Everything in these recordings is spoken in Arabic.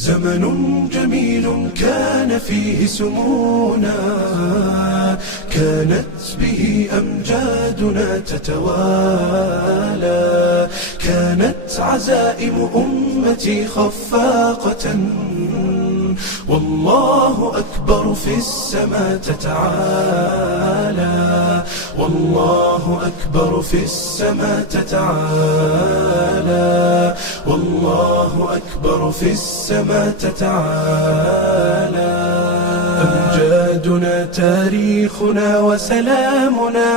زمن جميل كان فيه سمونا، كانت به أمجادنا تتوالى، كانت عزائم أمتي خفاقة، والله أكبر في السماء تتعالى، والله أكبر في السماء تتعالى، والله أكبر في السماء تتعالى. أمجادنا تاريخنا وسلامنا،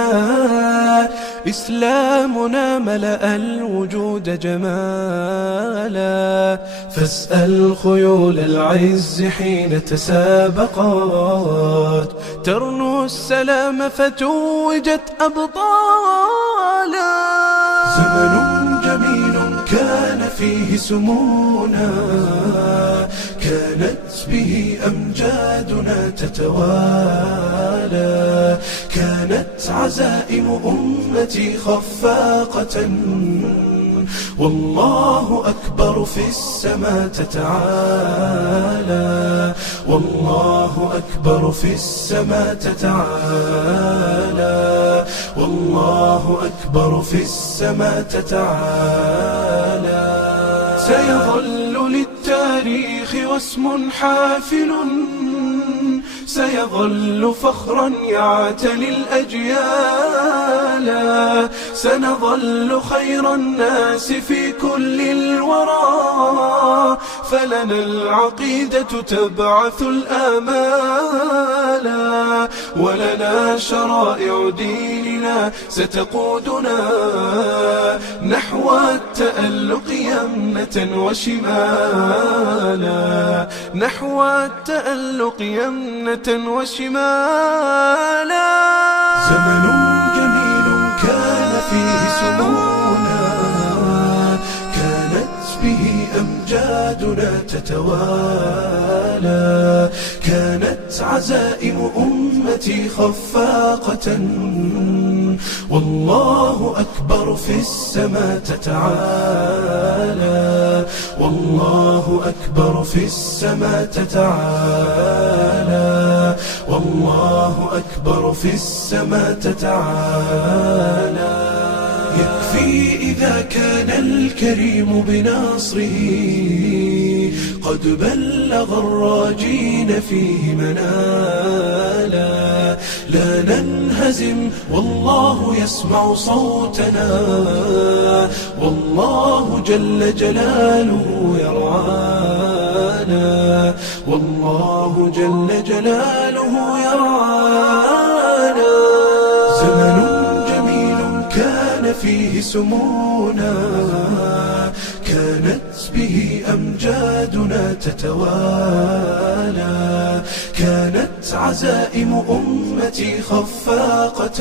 إسلامنا ملأ الوجود جمالا، فاسأل خيول العز حين تسابقت، ترنو السلام فتوجت أبطالا. زمن جميل كان فيه سمونا، كانت به أمجادنا تتوالى، كانت عزائم أمتي خفاقة، والله أكبر في السماء تتعالى، والله أكبر في السماء تتعالى، والله أكبر في السماء تتعالى. سيظل للتاريخ واسم حافل، سيظل فخرا يعتلي الأجيال، سنظل خير الناس في كل الورى، فلنا العقيدة تبعث الآمال، ولنا شرائع ديننا ستقودنا نحو التألق يمنة وشمالا، نحو التألق يمنة وشمالا. زمن جميل كان فيه سمونا، كانت به أمجادنا تتوالى، كانت عزائم أمتي خفاقة، والله أكبر في السماء تتعالى، والله أكبر في السماء تتعالى، والله أكبر في السماء تتعالى. يكفي إذا كان الكريم بناصره قد بلغ الراجين فيه منالا، لا ننهزم والله يسمع صوتنا، والله جل جلاله يرعانا، والله جل جلاله يرعانا. زمن جميل كان فيه سمونا، كانت به أمجادنا تتوالى، كانت عزائم أمتي خفاقة،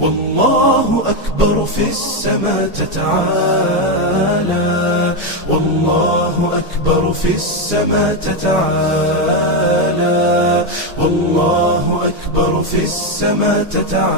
والله أكبر في السماء تتعالى، والله أكبر في السماء تتعالى، والله أكبر في السماء تتعالى.